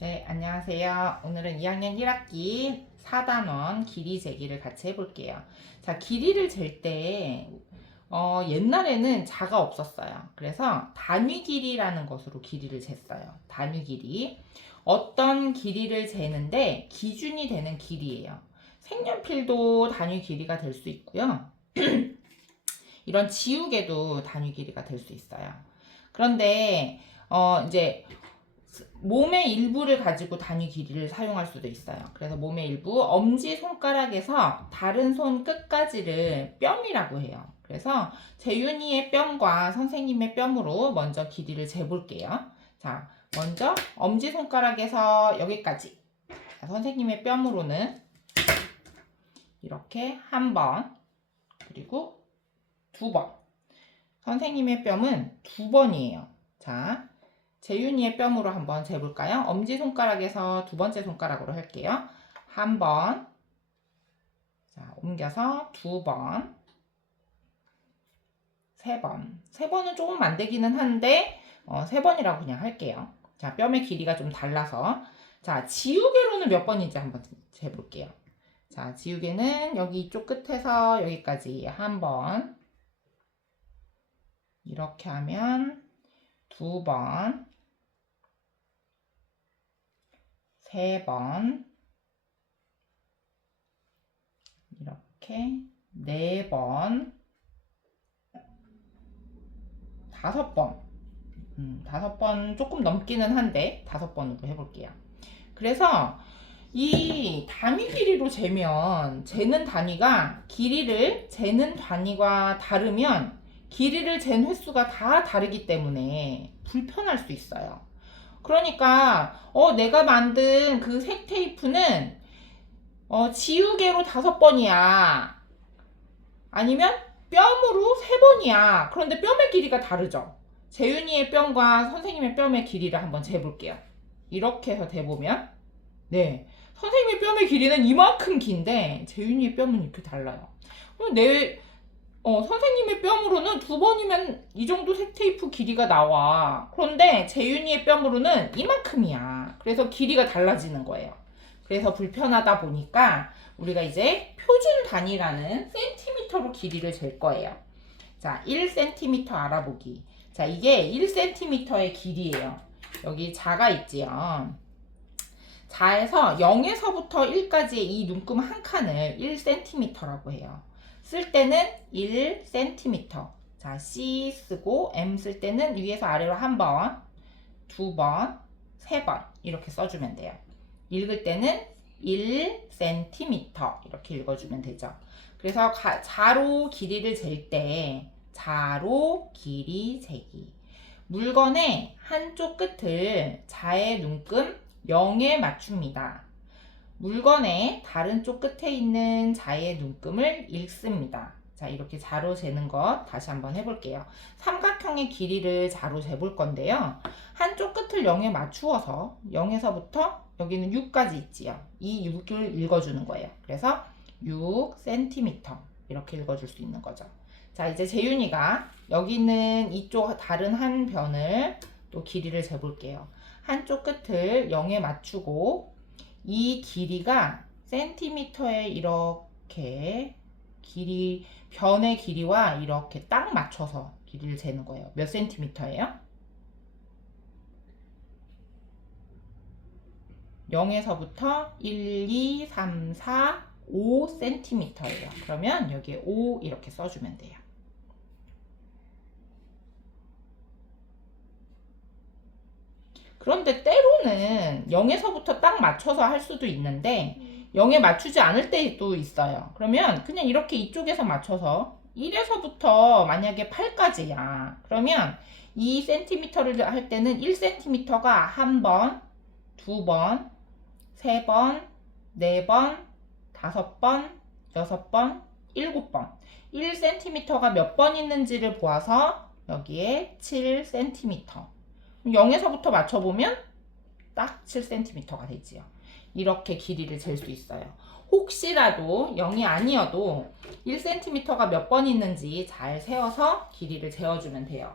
네, 안녕하세요. 오늘은 2학년 1학기 4단원 길이 재기를 같이 해볼게요. 자, 길이를 잴 때, 옛날에는 자가 없었어요. 그래서 단위 길이라는 것으로 길이를 쟀어요. 단위 길이. 어떤 길이를 재는데 기준이 되는 길이에요. 색연필도 단위 길이가 될 수 있고요. 이런 지우개도 단위 길이가 될 수 있어요. 그런데, 이제, 몸의 일부를 가지고 단위 길이를 사용할 수도 있어요. 그래서 몸의 일부, 엄지손가락에서 다른 손 끝까지를 뼘이라고 해요. 그래서 재윤이의 뼘과 선생님의 뼘으로 먼저 길이를 재볼게요. 자, 먼저 엄지손가락에서 여기까지. 자, 선생님의 뼘으로는 이렇게 한 번, 그리고 두 번. 선생님의 뼘은 두 번이에요. 자, 재윤이의 뼘으로 한번 재볼까요? 엄지손가락에서 두 번째 손가락으로 할게요. 한 번, 자, 옮겨서 두 번, 세 번. 세 번은 조금 만들기는 한데, 세 번이라고 그냥 할게요. 자, 뼘의 길이가 좀 달라서. 자, 지우개로는 몇 번인지 한번 재볼게요. 자, 지우개는 여기 이쪽 끝에서 여기까지 한 번. 이렇게 하면 두 번, 세 번, 이렇게 네 번, 다섯 번. 다섯 번 조금 넘기는 한데 다섯 번으로 해볼게요. 그래서 이 단위 길이로 재면 재는 단위가 길이를 재는 단위가 다르면 길이를 잰 횟수가 다 다르기 때문에 불편할 수 있어요. 그러니까 내가 만든 그 색 테이프는 지우개로 다섯 번이야. 아니면 뼘으로 세 번이야. 그런데 뼘의 길이가 다르죠. 재윤이의 뼘과 선생님의 뼘의 길이를 한번 재볼게요. 이렇게 해서 재보면 네, 선생님의 뼘의 길이는 이만큼 긴데 재윤이의 뼘은 이렇게 달라요. 선생님의 뼘으로는 두 번이면 이 정도 색 테이프 길이가 나와. 그런데 재윤이의 뼘으로는 이만큼이야. 그래서 길이가 달라지는 거예요. 그래서 불편하다 보니까 우리가 이제 표준 단위라는 센티미터로 길이를 잴 거예요. 자, 1cm 알아보기. 자, 이게 1cm의 길이에요. 여기 자가 있지요. 자에서 0에서부터 1까지의 이 눈금 한 칸을 1cm라고 해요. 쓸 때는 1cm. 자, C 쓰고 M 쓸 때는 위에서 아래로 한 번, 두 번, 세 번 이렇게 써주면 돼요. 읽을 때는 1cm 이렇게 읽어주면 되죠. 그래서 자로 길이를 잴 때 자로 길이 재기. 물건의 한쪽 끝을 자의 눈금 0에 맞춥니다. 물건의 다른 쪽 끝에 있는 자의 눈금을 읽습니다. 자, 이렇게 자로 재는 것 다시 한번 해볼게요. 삼각형의 길이를 자로 재볼 건데요. 한쪽 끝을 0에 맞추어서 0에서부터 여기는 6까지 있지요. 이 6을 읽어주는 거예요. 그래서 6cm 이렇게 읽어줄 수 있는 거죠. 자, 이제 재윤이가 여기 있는 이쪽 다른 한 변을 또 길이를 재볼게요. 한쪽 끝을 0에 맞추고 이 길이가 센티미터에 이렇게 변의 길이와 이렇게 딱 맞춰서 길이를 재는 거예요. 몇 센티미터예요? 0에서부터 1, 2, 3, 4, 5cm예요. 그러면 여기에 5 이렇게 써주면 돼요. 그런데 때로는 0에서부터 딱 맞춰서 할 수도 있는데 0에 맞추지 않을 때도 있어요. 그러면 그냥 이렇게 이쪽에서 맞춰서 1에서부터 만약에 8까지야. 그러면 2cm를 할 때는 1cm가 한 번, 두 번, 세 번, 네 번, 다섯 번, 여섯 번, 일곱 번. 1cm가 몇 번 있는지를 보아서 여기에 7cm. 0에서부터 맞춰보면 딱 7cm가 되지요. 이렇게 길이를 잴 수 있어요. 혹시라도 0이 아니어도 1cm가 몇 번 있는지 잘 세어서 길이를 재어주면 돼요.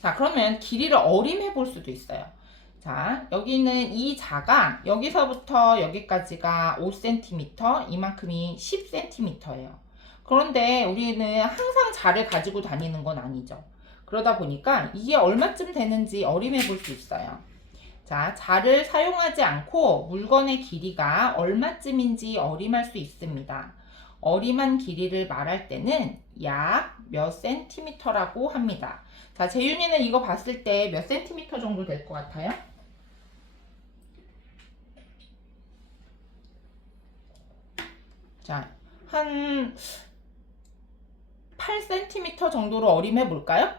자, 그러면 길이를 어림해 볼 수도 있어요. 자, 여기는 이 자가 여기서부터 여기까지가 5cm, 이만큼이 10cm예요. 그런데 우리는 항상 자를 가지고 다니는 건 아니죠. 그러다 보니까 이게 얼마쯤 되는지 어림해 볼 수 있어요. 자, 자를 사용하지 않고 물건의 길이가 얼마쯤인지 어림할 수 있습니다. 어림한 길이를 말할 때는 약 몇 센티미터라고 합니다. 자, 재윤이는 이거 봤을 때 몇 센티미터 정도 될 것 같아요? 자, 한 8cm 정도로 어림해 볼까요?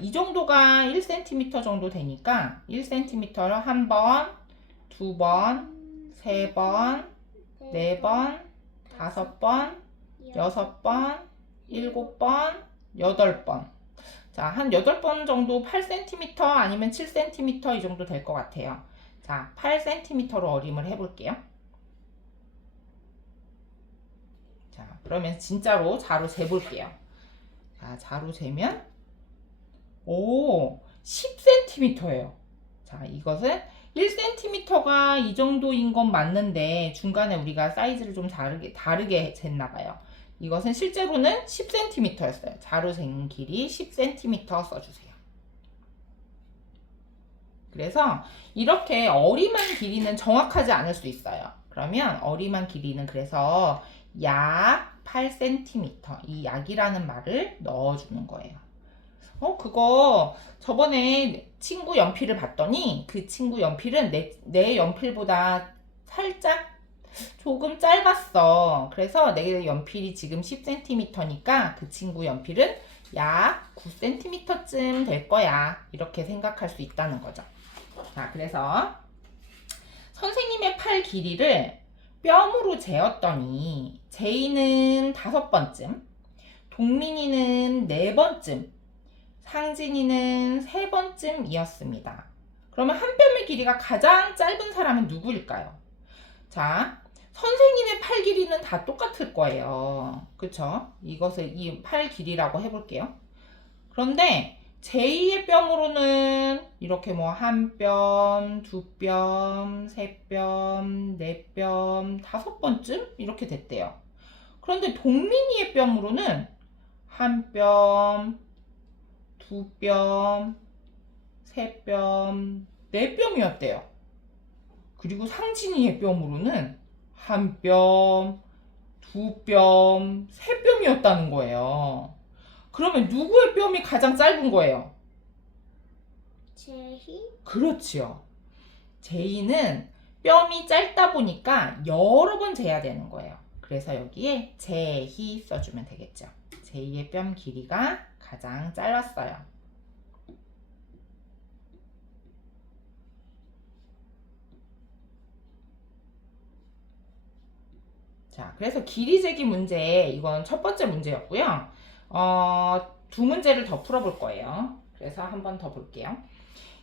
이 정도가 1cm 정도 되니까 1cm를 한 번, 두 번, 세 번, 네 번, 다섯 번, 여섯 번, 일곱 번, 여덟 번. 자, 한 8번 정도 8cm 아니면 7cm 이 정도 될 것 같아요. 자, 8cm로 어림을 해볼게요. 자, 그러면 진짜로 자로 재볼게요. 자, 자로 재면 오, 10cm예요. 자, 이것은 1cm가 이 정도인 건 맞는데 중간에 우리가 사이즈를 좀 다르게 쟀나봐요. 이것은 실제로는 10cm였어요. 자로 잰 길이 10cm 써주세요. 그래서 이렇게 어림한 길이는 정확하지 않을 수 있어요. 그러면 어림한 길이는 그래서 약 8cm, 이 약이라는 말을 넣어주는 거예요. 그거 저번에 친구 연필을 봤더니 그 친구 연필은 내 연필보다 살짝 조금 짧았어. 그래서 내 연필이 지금 10cm니까 그 친구 연필은 약 9cm쯤 될 거야. 이렇게 생각할 수 있다는 거죠. 자, 그래서 선생님의 팔 길이를 뼘으로 재었더니 제이는 5번쯤, 동민이는 4번쯤, 상진이는 3번쯤이었습니다. 그러면 한 뼘의 길이가 가장 짧은 사람은 누구일까요? 자, 선생님의 팔 길이는 다 똑같을 거예요. 그쵸? 이것을 이 팔 길이라고 해볼게요. 그런데 제2의 뼘으로는 이렇게 뭐 한 뼘, 두 뼘, 세 뼘, 네 뼘, 5번쯤 이렇게 됐대요. 그런데 동민이의 뼘으로는 한 뼘, 두 뼘, 세 뼘, 네 뼘이었대요. 그리고 상진이의 뼘으로는 한 뼘, 두 뼘, 세 뼘이었다는 거예요. 그러면 누구의 뼘이 가장 짧은 거예요? 제희? 그렇지요. 제이는 뼘이 짧다 보니까 여러 번 재야 되는 거예요. 그래서 여기에 제희 써주면 되겠죠. 제이의 뼘 길이가 가장 짧았어요. 자, 그래서 길이 재기 문제, 이건 첫 번째 문제였고요. 두 문제를 더 풀어볼 거예요. 그래서 한 번 더 볼게요.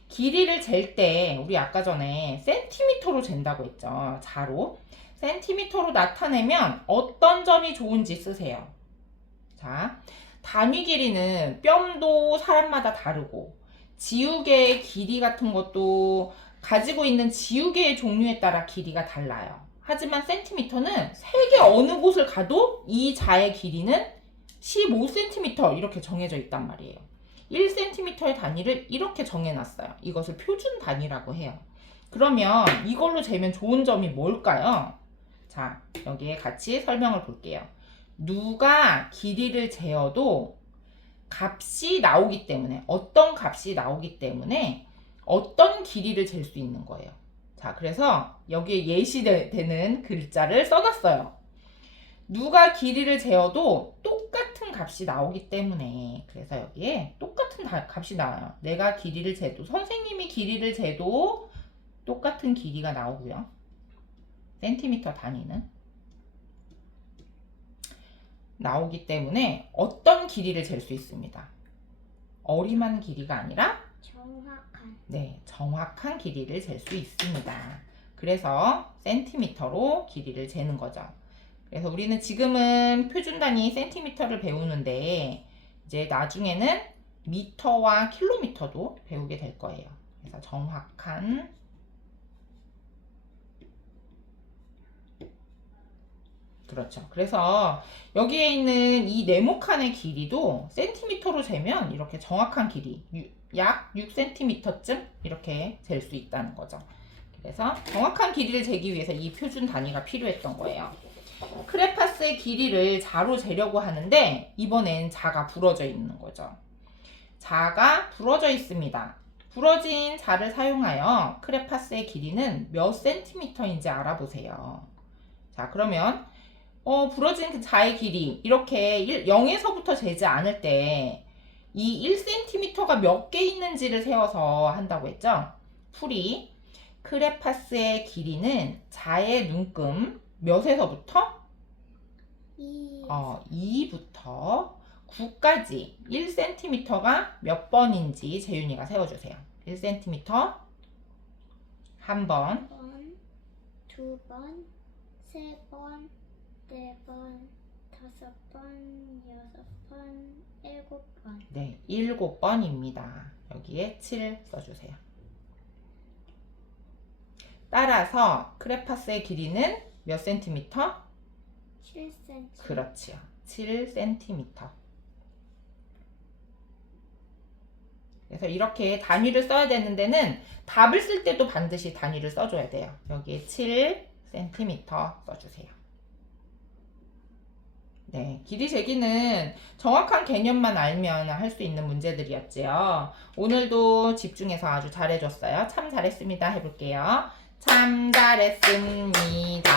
길이를 잴 때 우리 아까 전에 센티미터로 잰다고 했죠. 자로. 센티미터로 나타내면 어떤 점이 좋은지 쓰세요. 자, 단위 길이는 뼘도 사람마다 다르고 지우개의 길이 같은 것도 가지고 있는 지우개의 종류에 따라 길이가 달라요. 하지만 센티미터는 세계 어느 곳을 가도 이 자의 길이는 15cm 이렇게 정해져 있단 말이에요. 1cm의 단위를 이렇게 정해놨어요. 이것을 표준 단위라고 해요. 그러면 이걸로 재면 좋은 점이 뭘까요? 자, 여기에 같이 설명을 볼게요. 누가 길이를 재어도 값이 나오기 때문에, 어떤 값이 나오기 때문에 어떤 길이를 잴 수 있는 거예요. 자, 그래서 여기에 예시되는 글자를 써놨어요. 누가 길이를 재어도 똑같은 값이 나오기 때문에, 그래서 여기에 똑같은 값이 나와요. 내가 길이를 재도, 선생님이 길이를 재도 똑같은 길이가 나오고요. 센티미터 단위는 나오기 때문에 어떤 길이를 잴 수 있습니다. 어림한 길이가 아니라 정확한 길이를 잴 수 있습니다. 그래서 센티미터로 길이를 재는 거죠. 그래서 우리는 지금은 표준 단위 센티미터를 배우는데 이제 나중에는 미터와 킬로미터도 배우게 될 거예요. 그래서 정확한 그렇죠. 그래서 여기에 있는 이 네모칸의 길이도 센티미터로 재면 이렇게 정확한 길이 약 6cm쯤 이렇게 잴 수 있다는 거죠. 그래서 정확한 길이를 재기 위해서 이 표준 단위가 필요했던 거예요. 크레파스의 길이를 자로 재려고 하는데 이번엔 자가 부러져 있는 거죠. 자가 부러져 있습니다. 부러진 자를 사용하여 크레파스의 길이는 몇 센티미터인지 알아보세요. 자, 그러면 부러진 그 자의 길이 이렇게 0에서부터 재지 않을 때 이 1cm가 몇 개 있는지를 세워서 한다고 했죠. 풀이 크레파스의 길이는 자의 눈금 몇에서부터? 2부터 9까지 1cm가 몇 번인지 재윤이가 세워주세요. 1cm 한 번, 1번, 2번, 3번, 4번, 5번, 6번, 7번. 네, 7번입니다. 여기에 7 써주세요. 따라서 크레파스의 길이는 몇 센티미터? 7cm. 그렇지요. 7cm. 그래서 이렇게 단위를 써야 되는 데는 답을 쓸 때도 반드시 단위를 써줘야 돼요. 여기에 7cm 써주세요. 네, 길이 재기는 정확한 개념만 알면 할 수 있는 문제들이었지요. 오늘도 집중해서 아주 잘해줬어요. 참 잘했습니다. 해볼게요. 참 잘했습니다.